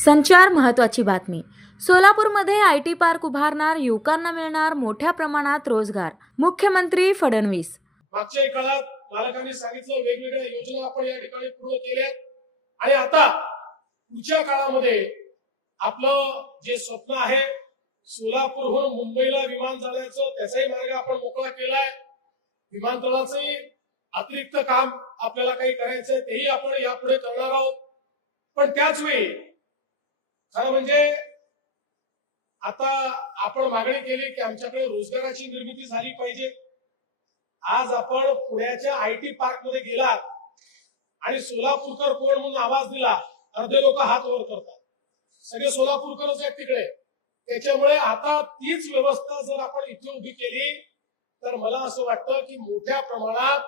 संचार महत्वाची बातमी सोलापूरमध्ये आय टी पार्क उभारणार युवकांना मिळणार मोठ्या प्रमाणात रोजगार मुख्यमंत्री फडणवीस मागच्या काळात पालकांनी सांगितलं वेगवेगळ्या योजना आपण या ठिकाणी पूर्ण केल्या आणि आता पुढच्या काळामध्ये आपलं जे स्वप्न आहे सोलापूरहून मुंबईला विमान जाण्याचं त्याचाही मार्ग आपण मोकळा केलाय विमानतळाचंही अतिरिक्त काम आपल्याला काही करायचंय तेही आपण यापुढे करणार आहोत पण त्याच वेळी खरं म्हणजे आता आपण मागणी केली की आमच्याकडे रोजगाराची निर्मिती झाली पाहिजे आज आपण पुण्याच्या आय टी पार्क मध्ये गेलात आणि सोलापूरकर कोण म्हणून आवाज दिला अर्धे लोक हात वर करतात सगळे सोलापूरकरच आहेत तिकडे त्याच्यामुळे आता तीच व्यवस्था जर आपण इथे उभी केली तर मला असं वाटतं की मोठ्या प्रमाणात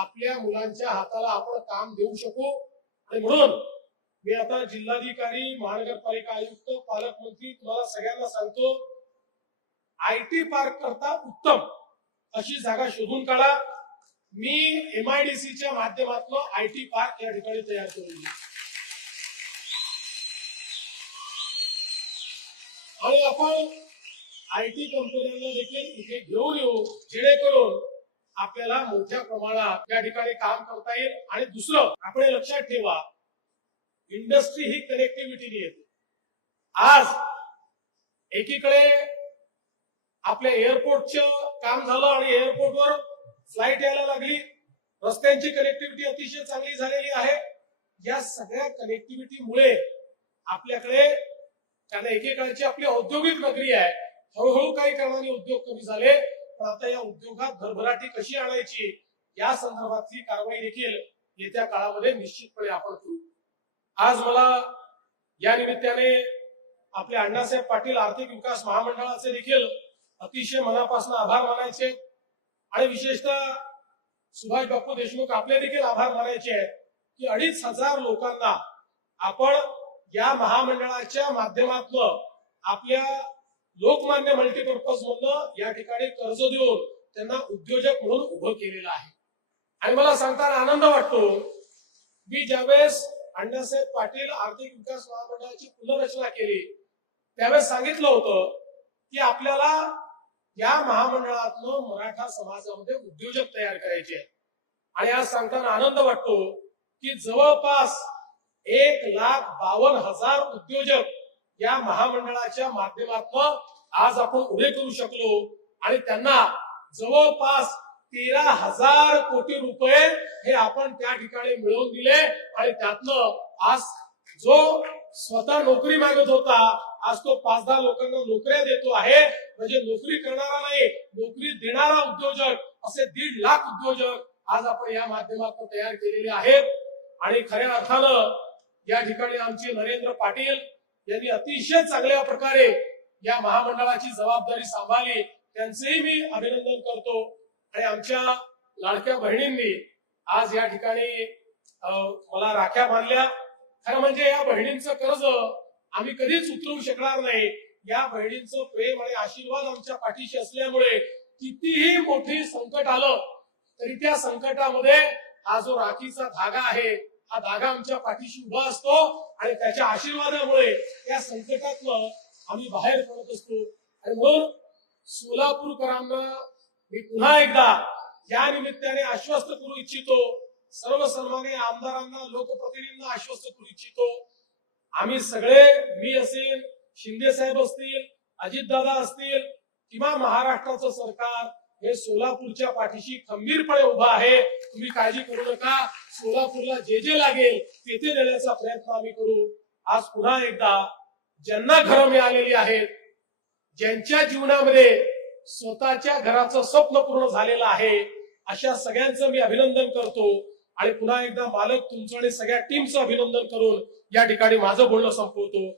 आपल्या मुलांच्या हाताला आपण काम देऊ शकू आणि म्हणून मी आता जिल्हाधिकारी महानगरपालिका आयुक्त पालकमंत्री तुम्हाला सगळ्यांना सांगतो आय पार्क करता उत्तम अशी जागा शोधून काढा मी च्या माध्यमातून आय टी पार्क या ठिकाणी तयार करून आणि आपण आय टी कंपन्यांना देखील इथे घेऊन येऊ जेणेकरून आपल्याला मोठ्या प्रमाणात या ठिकाणी काम करता येईल आणि दुसरं आपण लक्षात ठेवा इंडस्ट्री ही कनेक्टिव्हिटीने येते आज एकीकडे आपल्या एअरपोर्टचं काम झालं आणि एअरपोर्टवर फ्लाईट यायला लागली रस्त्यांची कनेक्टिव्हिटी अतिशय चांगली झालेली आहे या सगळ्या कनेक्टिव्हिटीमुळे आपल्याकडे त्यांना एकेकाळची आपली औद्योगिक नगरी आहे हळूहळू काही कारणाने उद्योग कमी झाले पण आता या उद्योगात भरभराटी कशी आणायची या संदर्भातली कारवाई देखील येत्या काळामध्ये निश्चितपणे आपण करू आज मला या निमित्ताने आपले अण्णासाहेब पाटील आर्थिक विकास महामंडळाचे देखील अतिशय मनापासून आभार मानायचे आणि विशेषतः सुभाष बापू देशमुख आपले देखील आभार मानायचे आहेत की अडीच हजार लोकांना आपण या महामंडळाच्या माध्यमातून आपल्या लोकमान्य मल्टीपर्पज मधनं या ठिकाणी कर्ज देऊन त्यांना उद्योजक म्हणून उभं केलेलं आहे आणि मला सांगताना आनंद वाटतो मी ज्यावेळेस अण्णासाहेब पाटील आर्थिक विकास महामंडळाची पुनर्रचना केली त्यावेळेस सांगितलं होतं की आपल्याला या महामंडळातनं मराठा समाजामध्ये उद्योजक तयार करायचे आणि आज सांगताना आनंद वाटतो की जवळपास एक लाख बावन हजार उद्योजक या महामंडळाच्या माध्यमातून आज आपण उभे करू शकलो आणि त्यांना जवळपास तेरा हजार कोटी रुपये हे आपण त्या ठिकाणी मिळवून दिले आणि त्यातनं आज जो स्वतः नोकरी मागत होता आज तो पाच दहा लोकांना नोकऱ्या देतो आहे म्हणजे नोकरी करणारा नाही नोकरी देणारा उद्योजक असे दीड लाख उद्योजक आज आपण या माध्यमातून तयार केलेले आहेत आणि खऱ्या अर्थानं या ठिकाणी आमचे नरेंद्र पाटील यांनी अतिशय चांगल्या प्रकारे या महामंडळाची जबाबदारी सांभाळली त्यांचेही मी अभिनंदन करतो आणि आमच्या लाडक्या बहिणींनी आज या ठिकाणी मला राख्या बांधल्या खरं म्हणजे या बहिणींचं कर्ज आम्ही कधीच उतरवू शकणार नाही या बहिणींचं प्रेम आणि आशीर्वाद आमच्या पाठीशी असल्यामुळे कितीही मोठी संकट आलं तरी त्या संकटामध्ये हा जो राखीचा धागा आहे हा धागा आमच्या पाठीशी उभा असतो आणि त्याच्या आशीर्वादामुळे या संकटातलं आम्ही बाहेर पडत असतो आणि मग सोलापूरकरांना मी पुन्हा एकदा या निमित्ताने आश्वस्त करू इच्छितो सर्व सर्वांनी आमदारांना लोकप्रतिनिधींना आश्वस्त करू इच्छितो आम्ही सगळे मी असेल शिंदे साहेब असतील अजित दादा असतील किंवा महाराष्ट्राचं सरकार हे सोलापूरच्या पाठीशी खंबीरपणे उभा आहे तुम्ही काळजी करू नका सोलापूरला जे जे लागेल तेथे देण्याचा प्रयत्न आम्ही करू आज पुन्हा एकदा ज्यांना घरं मिळालेली आहेत ज्यांच्या जीवनामध्ये स्वतःच्या घराचं स्वप्न पूर्ण झालेलं आहे अशा सगळ्यांचं मी अभिनंदन करतो आणि पुन्हा एकदा मालक तुमचं आणि सगळ्या टीमचं अभिनंदन करून या ठिकाणी माझं बोलणं संपवतो